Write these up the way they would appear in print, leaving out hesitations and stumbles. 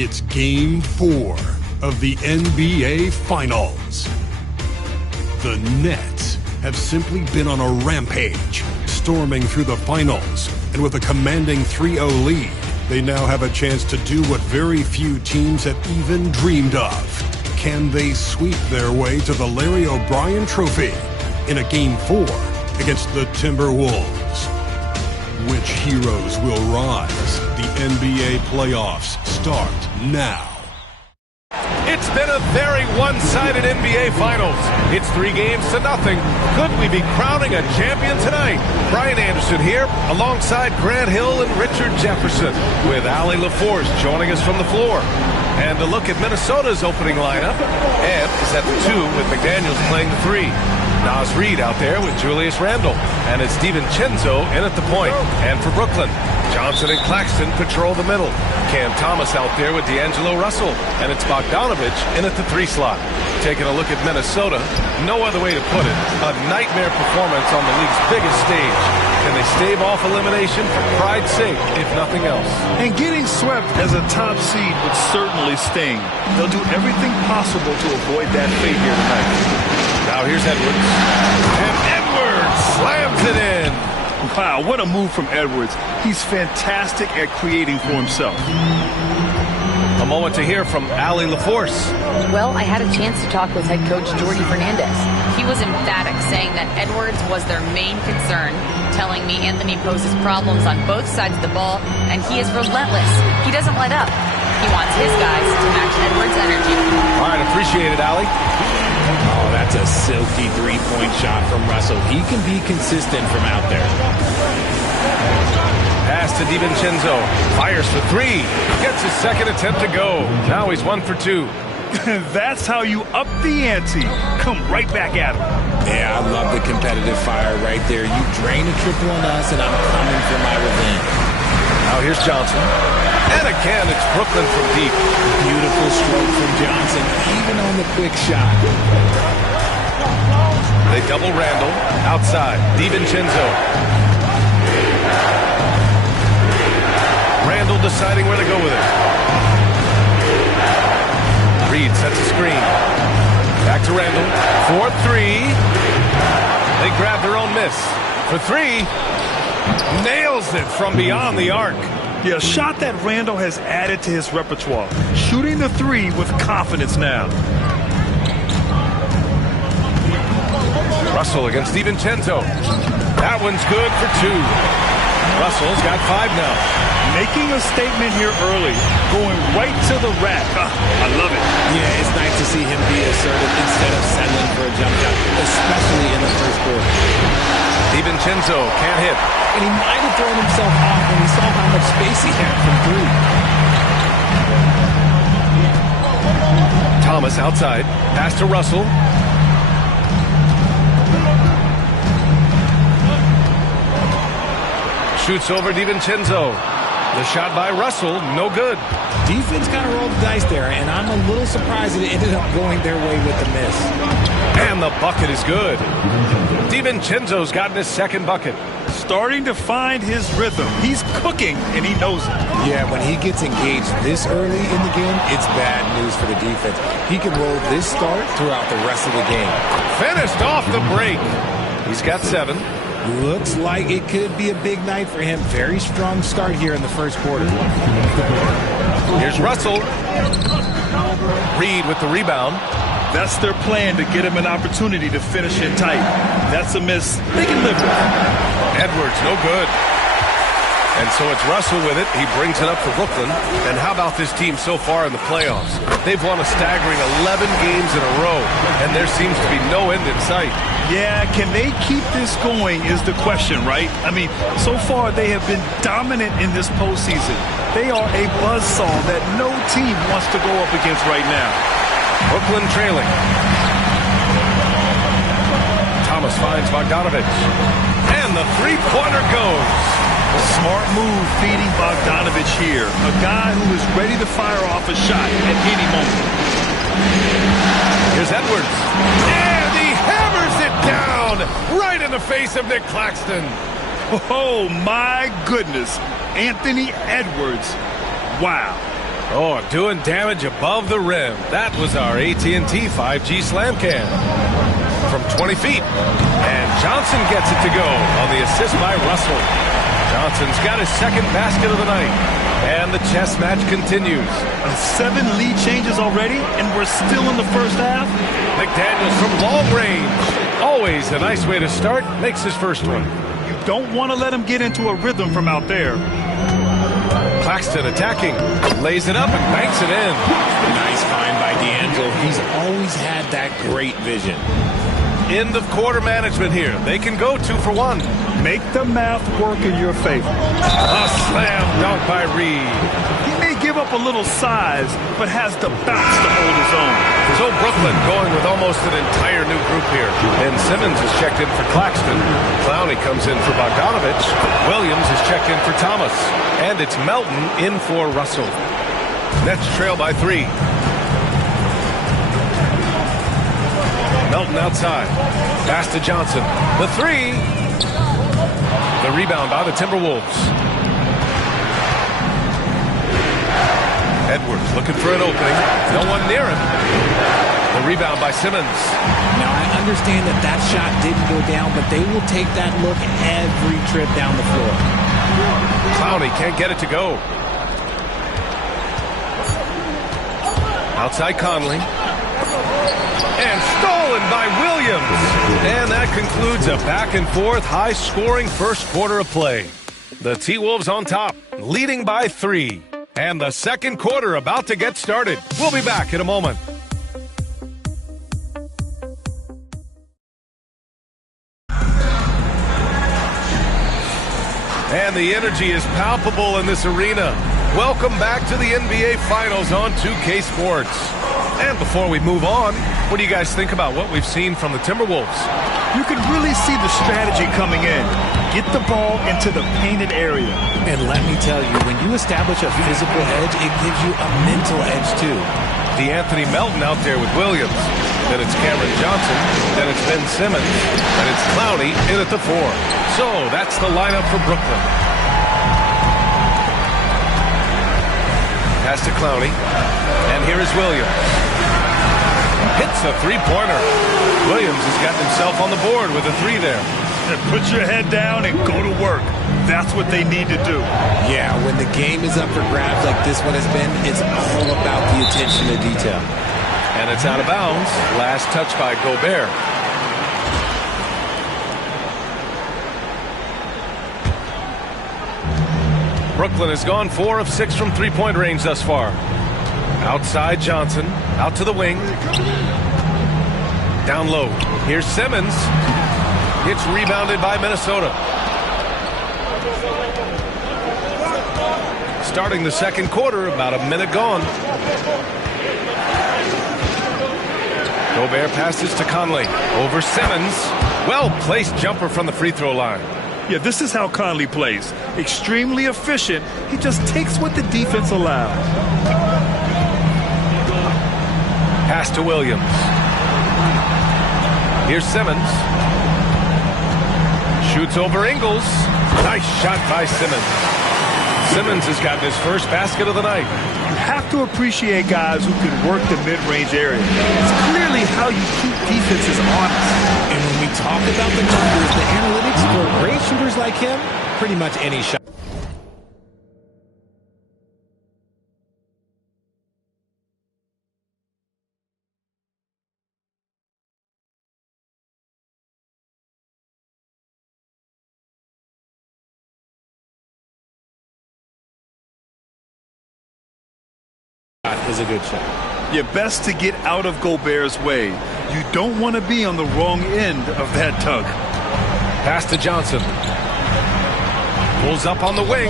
It's Game 4 of the NBA Finals. The Nets have simply been on a rampage, storming through the finals, and with a commanding 3-0 lead, they now have a chance to do what very few teams have even dreamed of. Can they sweep their way to the Larry O'Brien Trophy in a Game 4 against the Timberwolves? Which heroes will rise? The NBA playoffs start now. It's been a very one-sided NBA Finals. It's 3-0. Could we be crowning a champion tonight? Brian Anderson here, alongside Grant Hill and Richard Jefferson, with Allie LaForce joining us from the floor. And a look at Minnesota's opening lineup. Ed is at the 2 with McDaniels playing the 3. Naz Reid out there with Julius Randle. And it's DiVincenzo in at the point. And for Brooklyn, Johnson and Claxton patrol the middle. Cam Thomas out there with D'Angelo Russell. And it's Bogdanovic in at the 3 slot. Taking a look at Minnesota, no other way to put it, a nightmare performance on the league's biggest stage. Can they stave off elimination for pride's sake, if nothing else? And getting swept as a top seed would certainly sting. They'll do everything possible to avoid that fate here tonight. Now here's Edwards. And Edwards slams it in. Wow, what a move from Edwards. He's fantastic at creating for himself. A moment to hear from Allie LaForce. Well, I had a chance to talk with head coach Jordi Fernandez. He was emphatic, saying that Edwards was their main concern, telling me Anthony poses problems on both sides of the ball, and he is relentless. He doesn't let up. He wants his guys to match Edwards' energy. All right, appreciate it, Allie. Oh, that's a silky three-point shot from Russell. He can be consistent from out there. Pass to DiVincenzo. Fires for 3. Gets his second attempt to go. Now he's 1 for 2. That's how you up the ante. Come right back at him. Yeah, I love the competitive fire right there. You drain a triple on us, and I'm coming for my revenge. Now here's Johnson. And again, it's Brooklyn from deep. Beautiful stroke from Johnson, even on the quick shot. They double Randle. Outside, DiVincenzo. Randle deciding where to go with it. Reid sets a screen. Back to Randle. 4-3. They grab their own miss. For 3. Nails it from beyond the arc. Yeah, a shot that Randle has added to his repertoire. Shooting the 3 with confidence now. Russell against DiVincenzo. That one's good for 2. Russell's got 5 now. Making a statement here early, going right to the rack. I love it. Yeah, it's nice to see him be assertive instead of settling for a jump shot, especially in the first quarter. DiVincenzo can't hit. And he might have thrown himself off when he saw how much space he had from 3. Thomas outside. Pass to Russell. Shoots over DiVincenzo. The shot by Russell, no good. Defense kind of rolled the dice there, and I'm a little surprised that it ended up going their way with the miss. And the bucket is good. DiVincenzo's gotten his second bucket. Starting to find his rhythm. He's cooking, and he knows it. Yeah, when he gets engaged this early in the game, it's bad news for the defense. He can roll this start throughout the rest of the game. Finished off the break. He's got 7. Looks like it could be a big night for him. Very strong start here in the first quarter. Here's Russell. Reid with the rebound. That's their plan, to get him an opportunity to finish it tight. That's a miss they can live with. Edwards, no good. And so it's Russell with it. He brings it up for Brooklyn. And how about this team so far in the playoffs? They've won a staggering 11 games in a row, and there seems to be no end in sight. Yeah, can they keep this going is the question, right? I mean, so far they have been dominant in this postseason. They are a buzzsaw that no team wants to go up against right now. Brooklyn trailing. Thomas finds Bogdanovic. And the three-pointer goes. A smart move feeding Bogdanovic here. A guy who is ready to fire off a shot at any moment. Here's Edwards. And he hammers it down right in the face of Nick Claxton. Oh, my goodness. Anthony Edwards. Wow. Oh, doing damage above the rim. That was our AT&T 5G slam can. From 20 feet. And Johnson gets it to go on the assist by Russell. Johnson's got his second basket of the night. And the chess match continues. 7 lead changes already, and we're still in the first half. McDaniels from long range. Always a nice way to start. Makes his first one. You don't want to let him get into a rhythm from out there. Claxton attacking. Lays it up and banks it in. Nice find by D'Angelo. He's always had that great vision. End of quarter management here. They can go 2 for 1. Make the math work in your favor. A slam dunk by Reed. He may give up a little size, but has the bounce to hold his own. So Brooklyn going with almost an entire new group here. Ben Simmons is checked in for Claxton. Clowney comes in for Bogdanovich. Williams is checked in for Thomas. And it's Melton in for Russell. Nets trail by 3. Melton outside. Pass to Johnson. The 3. The rebound by the Timberwolves. Edwards looking for an opening. No one near him. The rebound by Simmons. Now, I understand that shot didn't go down, but they will take that look every trip down the floor. Clowney can't get it to go. Outside Conley. And stolen by Williams. And that concludes a back-and-forth, high-scoring first quarter of play. The T-Wolves on top, leading by 3. And the second quarter about to get started. We'll be back in a moment. And the energy is palpable in this arena. Welcome back to the NBA Finals on 2K Sports. And before we move on, what do you guys think about what we've seen from the Timberwolves? You can really see the strategy coming in. Get the ball into the painted area. And let me tell you, when you establish a physical edge, it gives you a mental edge too. DeAnthony Melton out there with Williams. Then it's Cameron Johnson. Then it's Ben Simmons. And it's Clowney in at the 4. So that's the lineup for Brooklyn. Pass to Clowney. And here is Williams. Hits a three-pointer. Williams has gotten himself on the board with a 3 there. Put your head down and go to work. That's what they need to do. Yeah, when the game is up for grabs like this one has been, it's all about the attention to detail. And it's out of bounds. Last touch by Gobert. Brooklyn has gone 4 of 6 from three-point range thus far. Outside Johnson. Out to the wing. Down low. Here's Simmons. It's rebounded by Minnesota. Starting the second quarter, about a minute gone. Gobert passes to Conley. Over Simmons. Well-placed jumper from the free throw line. Yeah, this is how Conley plays. Extremely efficient. He just takes what the defense allows. Pass to Williams. Here's Simmons. Shoots over Ingles. Nice shot by Simmons. Simmons has gotten his first basket of the night. You have to appreciate guys who can work the mid-range area. It's clearly how you keep defenses honest. And when we talk about the numbers, the analytics for great shooters like him, pretty much any shot. Is a good shot. Yeah, best to get out of Gobert's way. You don't want to be on the wrong end of that tug. Pass to Johnson. Pulls up on the wing.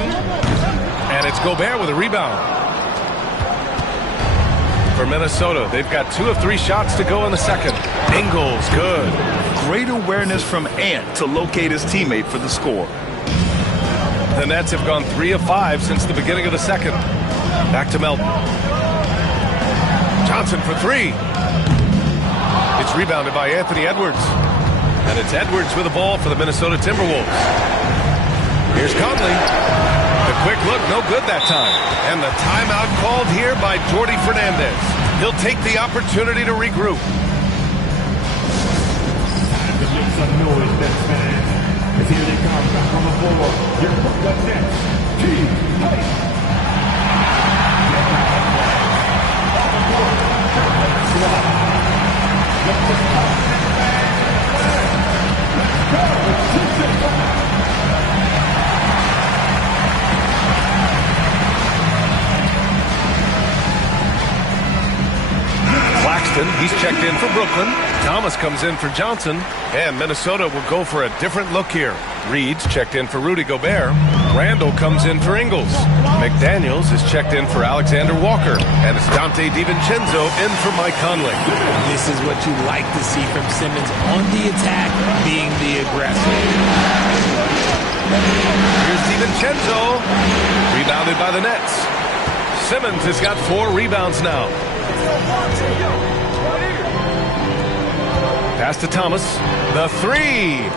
And it's Gobert with a rebound. For Minnesota, they've got 2 of 3 shots to go in the second. Ingles, good. Great awareness from Ant to locate his teammate for the score. The Nets have gone 3 of 5 since the beginning of the second. Back to Melton. Johnson for 3. It's rebounded by Anthony Edwards. And it's Edwards with the ball for the Minnesota Timberwolves. Here's Conley. The quick look, no good that time. And the timeout called here by Jordy Fernandez. He'll take the opportunity to regroup. Time to make some noise, Nets fans. As here they come back on the floor. Your Brooklyn Nets, Team Fight. Claxton, he's checked in for Brooklyn. Thomas comes in for Johnson. And Minnesota will go for a different look here. Reed's checked in for Rudy Gobert. Randall comes in for Ingles. McDaniels is checked in for Alexander Walker. And it's Dante DiVincenzo in for Mike Conley. This is what you like to see from Simmons on the attack, being the aggressor. Here's DiVincenzo. Rebounded by the Nets. Simmons has got 4 rebounds now. Pass to Thomas. The 3.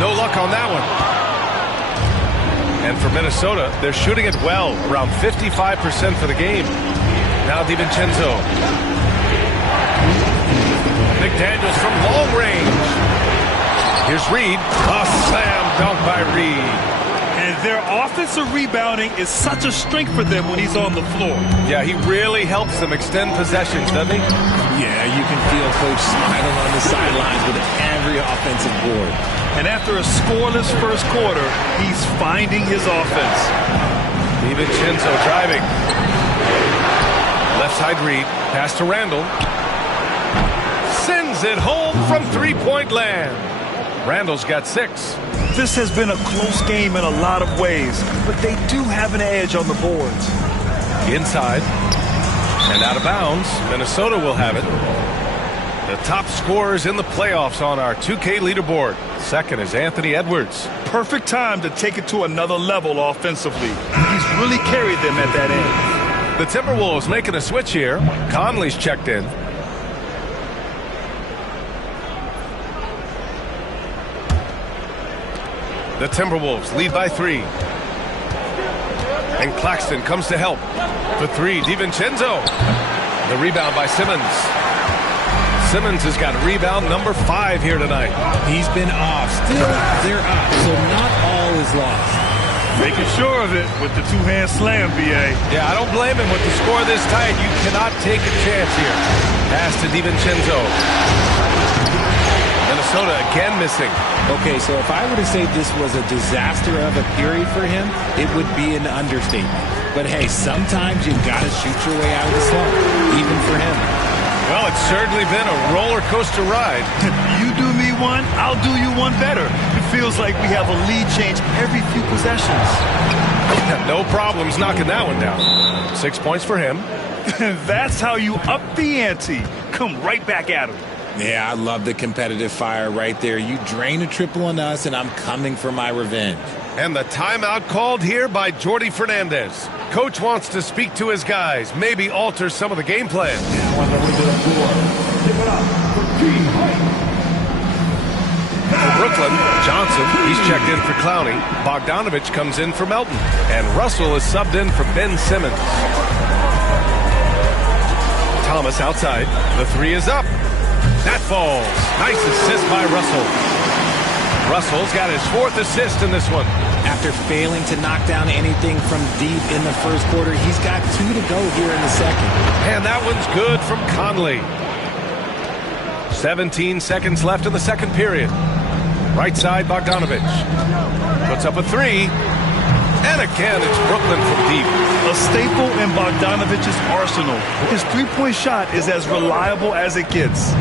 No luck on that one. And for Minnesota, they're shooting it well, around 55% for the game. Now DiVincenzo. McDaniels from long range. Here's Reed. A slam dunk by Reed. And their offensive rebounding is such a strength for them when he's on the floor. Yeah, he really helps them extend possessions, doesn't he? Yeah, you can feel Coach smiling on the sidelines with every offensive board. And after a scoreless first quarter, he's finding his offense. DiVincenzo driving. Left side Reed. Pass to Randall. Sends it home from three-point land. Randall's got 6. This has been a close game in a lot of ways, but they do have an edge on the boards. Inside. And out of bounds. Minnesota will have it. The top scorers in the playoffs on our 2K leaderboard. Second is Anthony Edwards. Perfect time to take it to another level offensively. He's really carried them at that end. The Timberwolves making a switch here. Conley's checked in. The Timberwolves lead by 3. And Claxton comes to help. The 3, DiVincenzo. The rebound by Simmons. Simmons has got rebound number 5 here tonight. He's been off. Still, they're up, so not all is lost. Making sure of it with the two-hand slam, B.A. Yeah, I don't blame him with the score this tight. You cannot take a chance here. Pass to DiVincenzo. Minnesota again missing. Okay, so if I were to say this was a disaster of a period for him, it would be an understatement. But hey, sometimes you've got to shoot your way out of the slump, even for him. Well, it's certainly been a roller coaster ride. You do me one, I'll do you one better. It feels like we have a lead change every few possessions. No problems knocking that one down. 6 points for him. That's how you up the ante. Come right back at him. Yeah, I love the competitive fire right there. You drain a triple on us, and I'm coming for my revenge. And the timeout called here by Jordy Fernandez. Coach wants to speak to his guys, maybe alter some of the game plan. Now on the way to the floor. Give it up for Team Fight. For Brooklyn, Johnson, he's checked in for Clowney. Bogdanovich comes in for Melton. And Russell is subbed in for Ben Simmons. Thomas outside. The 3 is up. That falls. Nice assist by Russell. Russell's got his 4th assist in this one. After failing to knock down anything from deep in the first quarter, he's got 2 to go here in the second. And that one's good from Conley. 17 seconds left in the second period. Right side, Bogdanovich. Puts up a 3. And again, it's Brooklyn from deep. A staple in Bogdanovich's arsenal. His three-point shot is as reliable as it gets.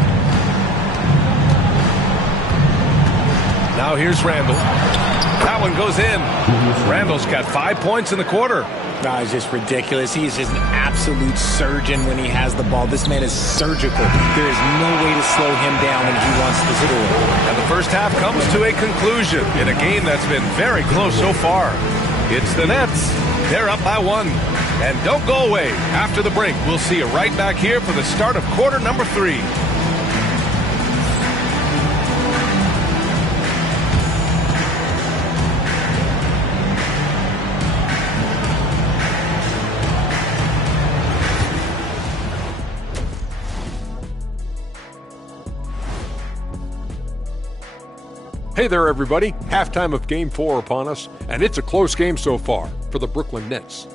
Now here's Randall. That one goes in. Randall's got 5 points in the quarter. No, it's just ridiculous. He is just an absolute surgeon when he has the ball. This man is surgical. There is no way to slow him down when he wants to score. And the first half comes to a conclusion in a game that's been very close so far. It's the Nets. They're up by 1. And don't go away. After the break, we'll see you right back here for the start of quarter number 3. Hey there, everybody. Halftime of Game 4 upon us, and it's a close game so far for the Brooklyn Nets.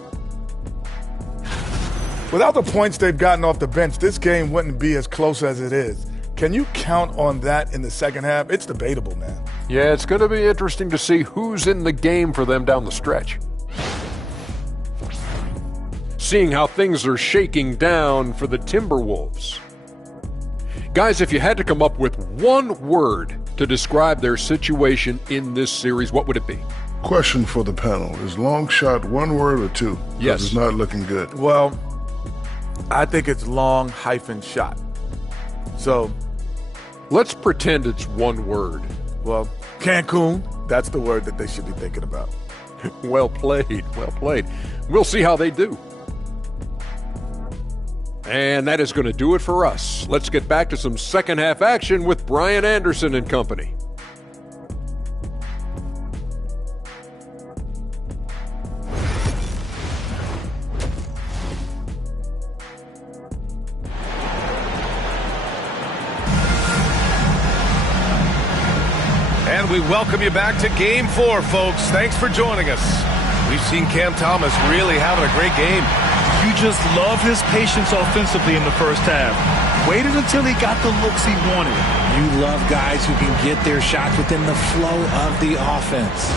Without the points they've gotten off the bench, this game wouldn't be as close as it is. Can you count on that in the second half? It's debatable, man. Yeah, it's going to be interesting to see who's in the game for them down the stretch. Seeing how things are shaking down for the Timberwolves. Guys, if you had to come up with one word to describe their situation in this series, what would it be? Question for the panel. Is long shot one word or two? Yes. It's not looking good. Well, I think it's long hyphen shot. So let's pretend it's one word. Well, Cancun, that's the word that they should be thinking about. Well played, well played. We'll see how they do. And that is going to do it for us. Let's get back to some second half action with Brian Anderson and company. And we welcome you back to Game 4, folks. Thanks for joining us. We've seen Cam Thomas really having a great game. You just love his patience offensively in the first half. Waited until he got the looks he wanted. You love guys who can get their shots within the flow of the offense.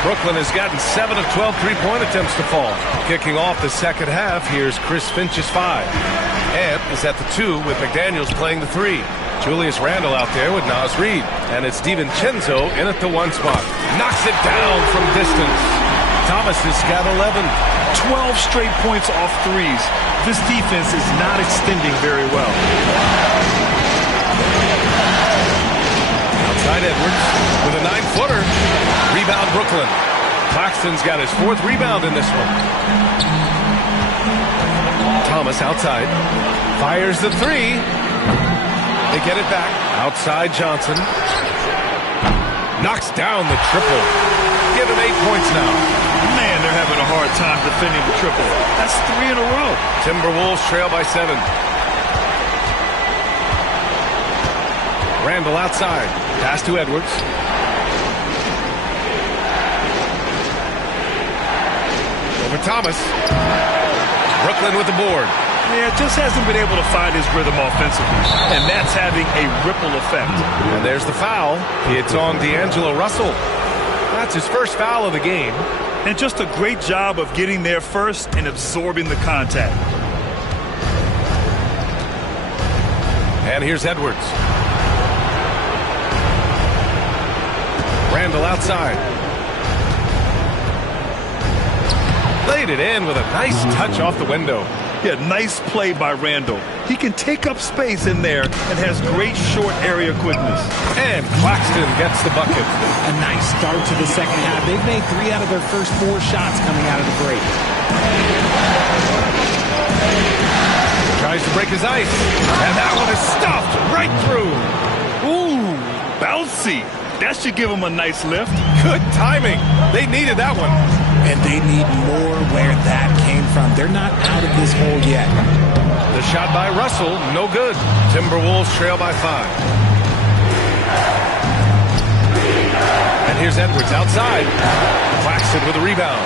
Brooklyn has gotten 7 of 12 three-point attempts to fall. Kicking off the second half, here's Chris Finch's 5. Ant is at the 2 with McDaniels playing the 3. Julius Randle out there with Naz Reid. And it's DiVincenzo in at the 1 spot. Knocks it down from distance. Thomas has got 11. 12 straight points off threes. This defense is not extending very well. Outside Edwards with a 9-footer. Rebound Brooklyn. Claxton's got his 4th rebound in this one. Thomas outside. Fires the 3. They get it back. Outside Johnson. Knocks down the triple. Give him 8 points now. Man, they're having a hard time defending the triple. That's 3 in a row. Timberwolves trail by 7. Randle outside. Pass to Edwards. Over Thomas. Brooklyn with the board. Yeah, just hasn't been able to find his rhythm offensively, and that's having a ripple effect. And there's the foul. It's on D'Angelo Russell. That's his first foul of the game. And just a great job of getting there first and absorbing the contact. And here's Edwards. Randle outside. Laid it in with a nice touch off the window. Yeah, nice play by Randle. He can take up space in there and has great short area quickness. And Claxton gets the bucket. A nice start to the second half. They've made 3 out of their first 4 shots coming out of the break. Tries to break his ice. And that one is stuffed right through. Ooh, bouncy. That should give him a nice lift. Good timing. They needed that one. And they need more where that came from. They're not out of this hole yet. The shot by Russell, no good. Timberwolves trail by 5. And here's Edwards outside. Claxton with a rebound.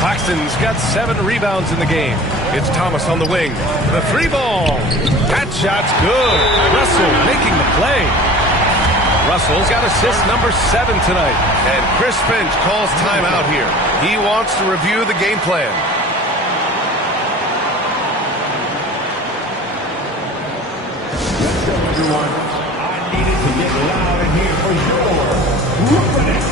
Claxton's got 7 rebounds in the game. It's Thomas on the wing. The 3-ball. That shot's good. Russell making the play. Russell's got assist number 7 tonight. And Chris Finch calls timeout here. He wants to review the game plan. Let's go, everyone. I needed to get loud in here for your Brooklyn Nets.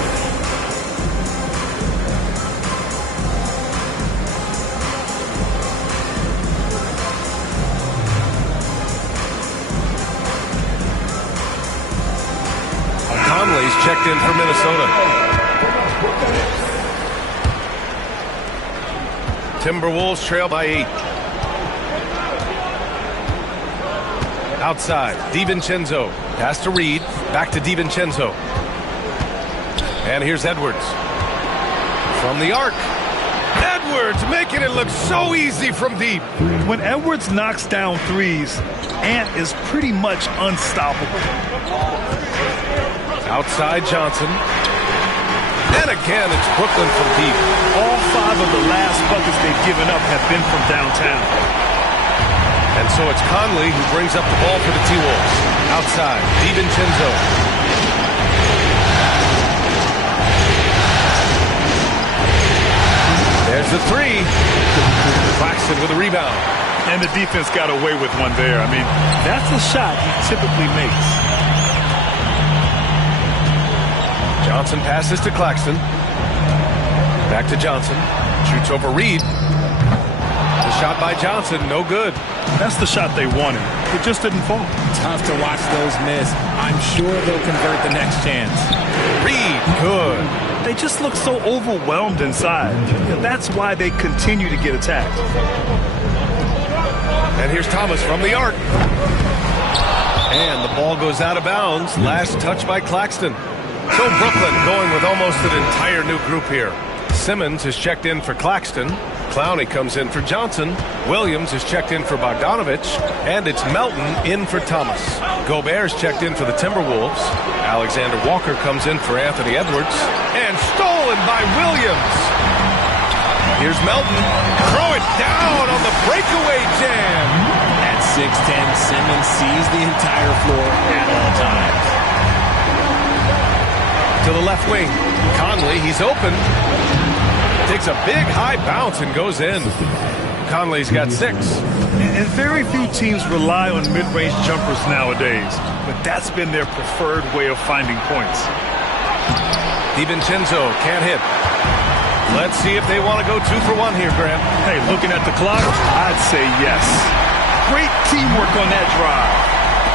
Conley's checked in for Minnesota. Timberwolves trail by 8. Outside, DiVincenzo. Pass to Reid. Back to DiVincenzo. And here's Edwards. From the arc. Edwards making it look so easy from deep. When Edwards knocks down threes, Ant is pretty much unstoppable. Outside Johnson. And again, it's Brooklyn from deep. All 5 of the last buckets they've given up have been from downtown. And so it's Conley who brings up the ball for the T-Wolves. Outside, DiVincenzo. There's the three. Claxton with a rebound. And the defense got away with one there. I mean, that's a shot he typically makes. Johnson passes to Claxton. Back to Johnson. Shoots over Reed. The shot by Johnson, no good. That's the shot they wanted. It just didn't fall. Tough to watch those miss. I'm sure they'll convert the next chance. Reed, good. They just look so overwhelmed inside. That's why they continue to get attacked. And here's Thomas from the arc. And the ball goes out of bounds. Last touch by Claxton. So Brooklyn going with almost an entire new group here. Simmons is checked in for Claxton. Clowney comes in for Johnson. Williams is checked in for Bogdanovich. And it's Melton in for Thomas. Gobert's checked in for the Timberwolves. Alexander Walker comes in for Anthony Edwards. And stolen by Williams. Here's Melton. Throw it down on the breakaway jam. At 6'10", Simmons sees the entire floor at all times. To the left wing. Conley, he's open. Takes a big high bounce and goes in. Conley's got 6. And very few teams rely on mid-range jumpers nowadays, but that's been their preferred way of finding points. DiVincenzo can't hit. Let's see if they want to go 2 for 1 here, Graham. Hey, looking at the clock, I'd say yes. Great teamwork on that drive,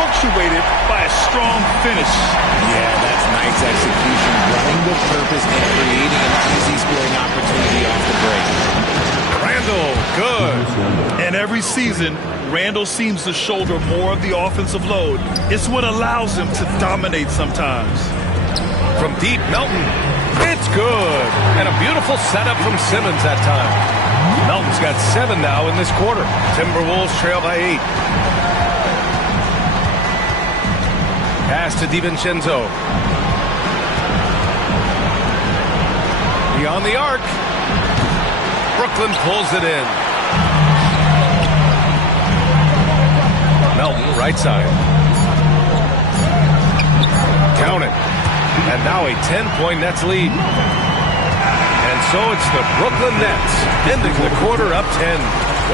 punctuated by a strong finish. Yeah, that's nice execution, running with purpose and creating an easy scoring opportunity off the break. Randall, good. And every season, Randall seems to shoulder more of the offensive load. It's what allows him to dominate sometimes. From deep, Melton. It's good. And a beautiful setup from Simmons that time. Melton's got 7 now in this quarter. Timberwolves trail by 8. Pass to DiVincenzo. Beyond the arc. Brooklyn pulls it in. Melton, right side. Count it. And now a 10-point Nets lead. And so it's the Brooklyn Nets ending the quarter up 10.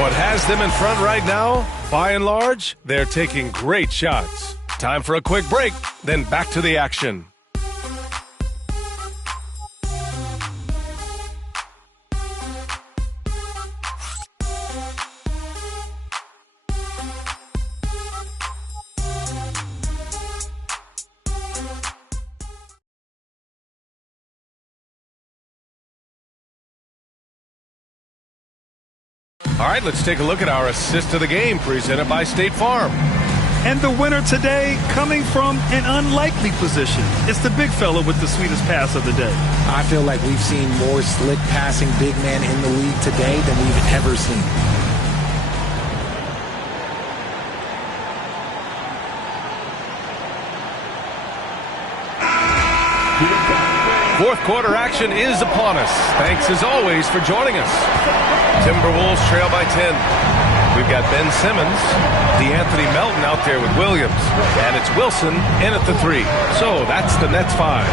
What has them in front right now? By and large, they're taking great shots. Time for a quick break, then back to the action. All right, let's take a look at our assist of the game presented by State Farm. And the winner today coming from an unlikely position. It's the big fella with the sweetest pass of the day. I feel like we've seen more slick passing big men in the league today than we've ever seen. Fourth quarter action is upon us. Thanks as always for joining us. Timberwolves trail by 10. We've got Ben Simmons, DeAnthony Melton out there with Williams, and it's Wilson in at the 3. So that's the Nets 5.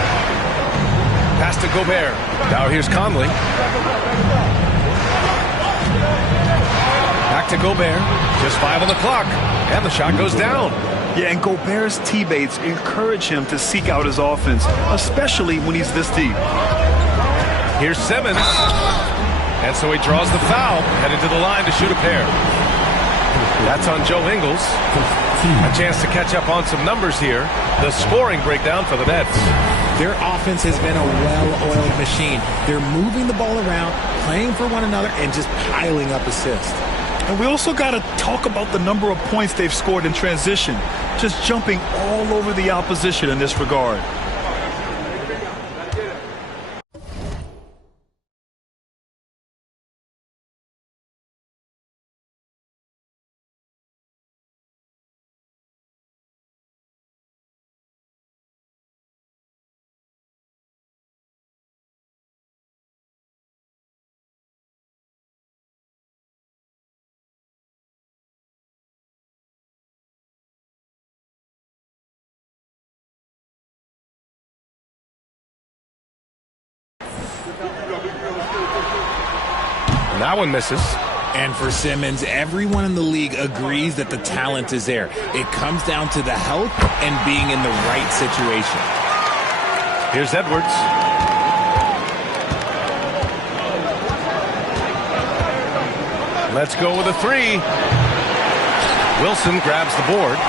Pass to Gobert. Now here's Conley. Back to Gobert. Just 5 on the clock, and the shot goes down. Yeah, and Gobert's teammates encourage him to seek out his offense, especially when he's this deep. Here's Simmons. And so he draws the foul, headed to the line to shoot a pair. That's on Joe Ingles. A chance to catch up on some numbers here. The scoring breakdown for the Nets. Their offense has been a well-oiled machine. They're moving the ball around, playing for one another, and just piling up assists. And we also got to talk about the number of points they've scored in transition, just jumping all over the opposition in this regard. That one misses. And for Simmons, everyone in the league agrees that the talent is there. It comes down to the health and being in the right situation. Here's Edwards. Let's go with a three. Wilson grabs the board.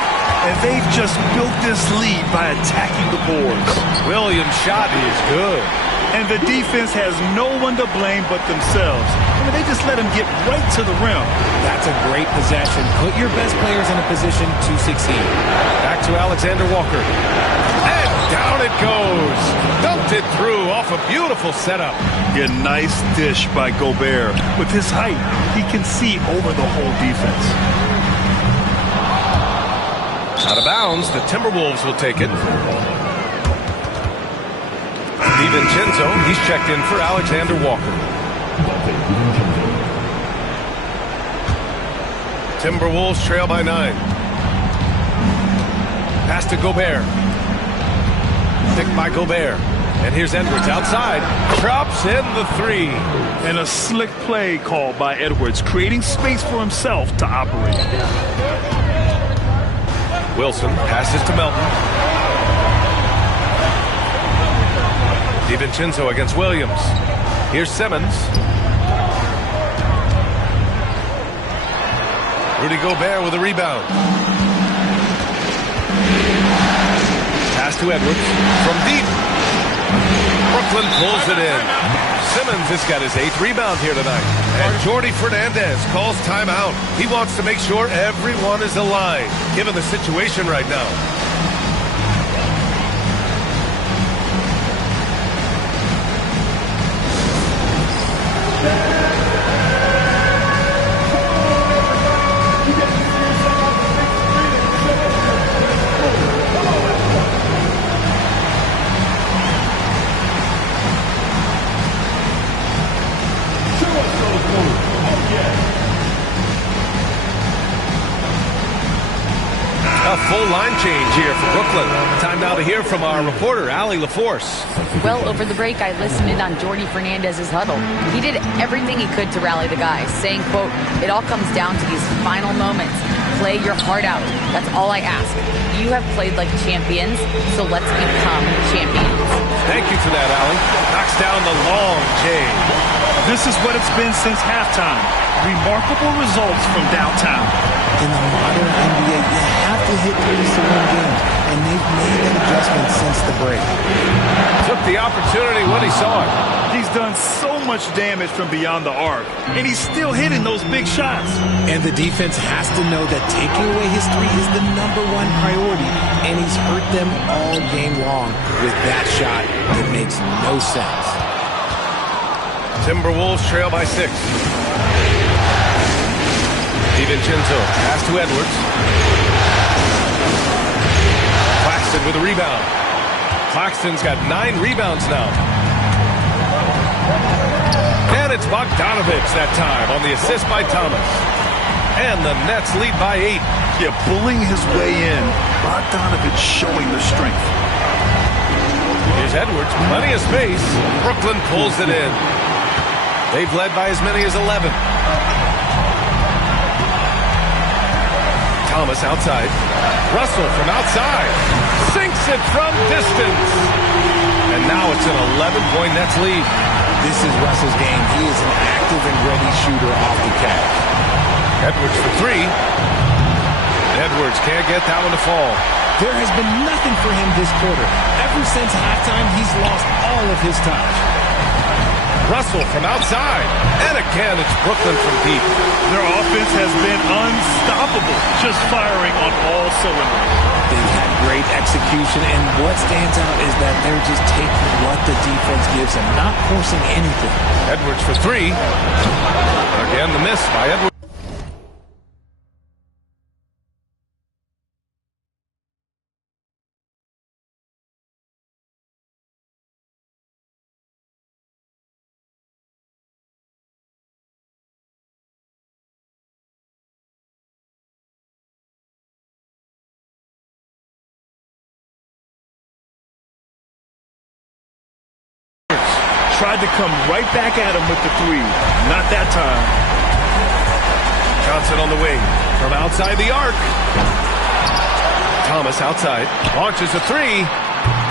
And they've just built this lead by attacking the boards. Williams' shot is good. And the defense has no one to blame but themselves. I mean, they just let him get right to the rim. That's a great possession. Put your best players in a position to succeed. Back to Alexander Walker. And down it goes. Dumped it through off a beautiful setup. A nice dish by Gobert. With his height, he can see over the whole defense. Out of bounds, the Timberwolves will take it. DiVincenzo, he's checked in for Alexander Walker. Timberwolves trail by 9. Pass to Gobert. Picked by Gobert. And here's Edwards outside. Drops in the three. And a slick play called by Edwards, creating space for himself to operate. Wilson passes to Melton. DiVincenzo against Williams. Here's Simmons. Rudy Gobert with a rebound. Pass to Edwards from deep. Brooklyn pulls it in. Simmons has got his 8th rebound here tonight. And Jordi Fernandez calls timeout. He wants to make sure everyone is aligned, given the situation right now. A full line change here for Brooklyn. Time now to hear from our reporter, Allie LaForce. Well, over the break, I listened in on Jordi Fernandez's huddle. He did everything he could to rally the guys, saying, quote, "It all comes down to these final moments. Play your heart out. That's all I ask. You have played like champions, so let's become champions." Thank you for that, Allie. Knocks down the long J. This is what it's been since halftime. Remarkable results from downtown. In the modern NBA, you have to hit threes to win games, and they've made that adjustment since the break. Took the opportunity when he saw it. He's done so much damage from beyond the arc, and he's still hitting those big shots. And the defense has to know that taking away his three is the #1 priority, and he's hurt them all game long. With that shot, it makes no sense. Timberwolves trail by 6. DiVincenzo pass to Edwards. Claxton with a rebound. Claxton's got 9 rebounds now. And it's Bogdanovich that time on the assist by Thomas. And the Nets lead by 8. Yeah, bullying his way in. Bogdanovich showing the strength. Here's Edwards, plenty of space. Brooklyn pulls it in. They've led by as many as 11. Thomas outside. Russell from outside. Sinks it from distance. And now it's an 11-point Nets lead. This is Russell's game. He is an active and ready shooter off the catch. Edwards for 3. Edwards can't get that one to fall. There has been nothing for him this quarter. Ever since halftime, he's lost all of his touch. Russell from outside. And again, it's Brooklyn from deep. Their offense has been unstoppable, just firing on all cylinders. They've had great execution, and what stands out is that they're just taking what the defense gives them, not forcing anything. Edwards for 3. Again, the miss by Edwards. tried to come right back at him with the three. Not that time. Johnson on the wing from outside the arc. Thomas outside, launches a three,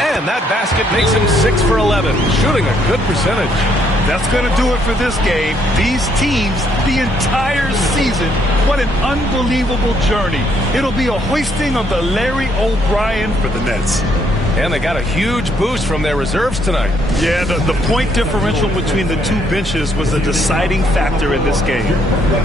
and that basket makes him 6 for 11, shooting a good percentage. That's going to do it for this game. These teams, the entire season, what an unbelievable journey. It'll be a hoisting of the Larry O'Brien for the Nets. And they got a huge boost from their reserves tonight. Yeah, the point differential between the two benches was a deciding factor in this game.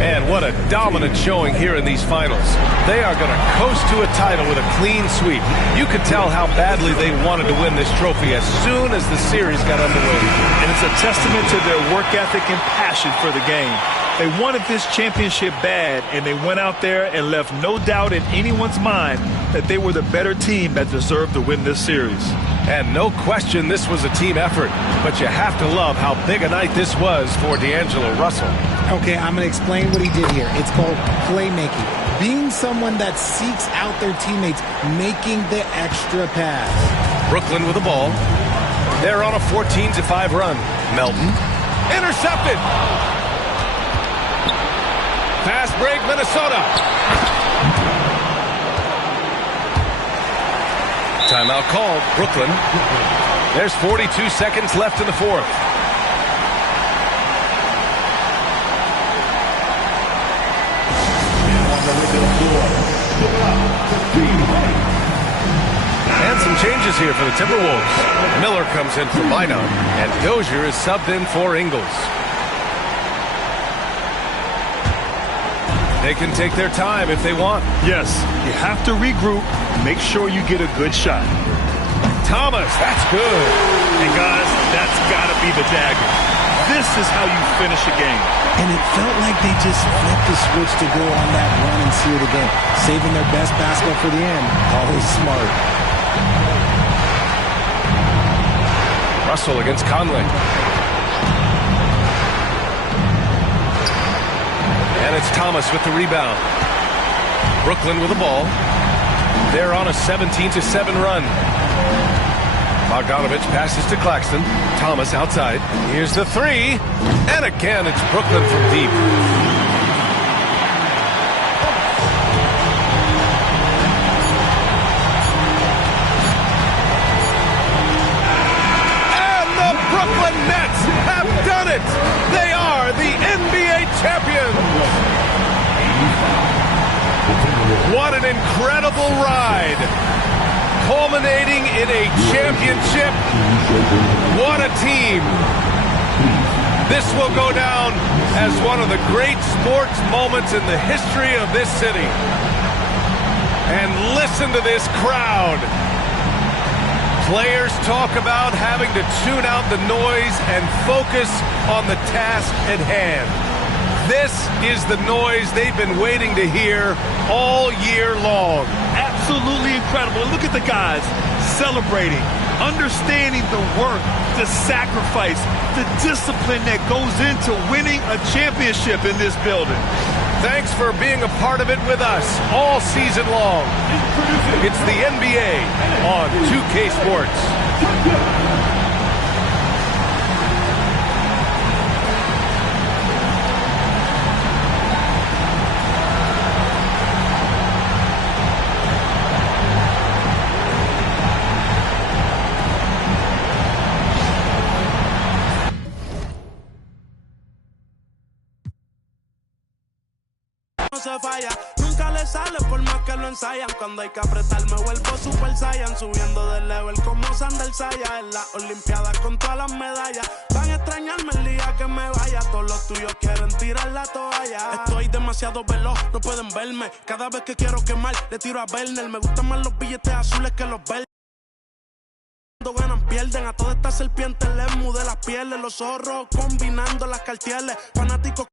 And what a dominant showing here in these finals. They are going to coast to a title with a clean sweep. You could tell how badly they wanted to win this trophy as soon as the series got underway. And it's a testament to their work ethic and passion for the game. They wanted this championship bad, and they went out there and left no doubt in anyone's mind that they were the better team that deserved to win this series. And no question this was a team effort, but you have to love how big a night this was for D'Angelo Russell. Okay, I'm going to explain what he did here. It's called playmaking. Being someone that seeks out their teammates, making the extra pass. Brooklyn with the ball. They're on a 14-5 run. Melton. Intercepted. Fast break, Minnesota. Timeout called, Brooklyn. There's 42 seconds left in the fourth. And some changes here for the Timberwolves. Miller comes in for Minot, and Dozier is subbed in for Ingles. They can take their time if they want. Yes, you have to regroup. Make sure you get a good shot. Thomas, that's good. And guys, that's got to be the dagger. This is how you finish a game. And it felt like they just flipped the switch to go on that run and seal the game. Saving their best basketball for the end. Always smart. Russell against Conley. And it's Thomas with the rebound. Brooklyn with the ball. They're on a 17-7 run. Bogdanovich passes to Claxton. Thomas outside. Here's the three. And again, it's Brooklyn from deep. And the Brooklyn Nets have done it. They are the NBA champions. What an incredible ride. Culminating in a championship. What a team. This will go down as one of the great sports moments in the history of this city. And listen to this crowd. Players talk about having to tune out the noise and focus on the task at hand. This is the noise they've been waiting to hear all year long. Absolutely incredible. Look at the guys celebrating, understanding the work, the sacrifice, the discipline that goes into winning a championship in this building. Thanks for being a part of it with us all season long. It's the NBA on 2K Sports. Se falla, nunca le sale por más que lo ensayan. Cuando hay que apretar me vuelvo Super Saiyan, subiendo de level como Sandal Saya. En las Olimpiadas con todas las medallas. Van a extrañarme el día que me vaya. Todos los tuyos quieren tirar la toalla. Estoy demasiado veloz, no pueden verme. Cada vez que quiero quemar, le tiro a Werner. Me gustan más los billetes azules que los verdes. Cuando ganan pierden, a todas estas serpientes les mudé las pieles. Los zorros combinando las cartieles. Fanáticos